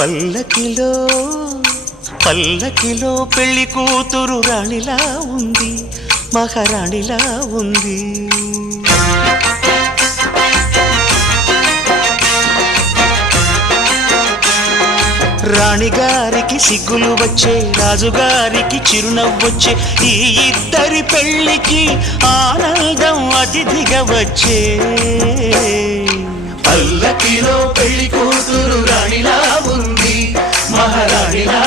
పల్లకిలో పల్లకిలో పెళ్లి కూతురు రాణిలా ఉంది, మహారాణిలా ఉంది. రాణిగారికి సిగ్గులు వచ్చే, రాజుగారికి చిరునవ్వొచ్చే, ఈ ఇద్దరి పెళ్లికి ఆనందం అతిథిగా వచ్చే. పల్లకిలో పెళ్లి కూతురు రాణిలా ఉంది, మహారాణిలా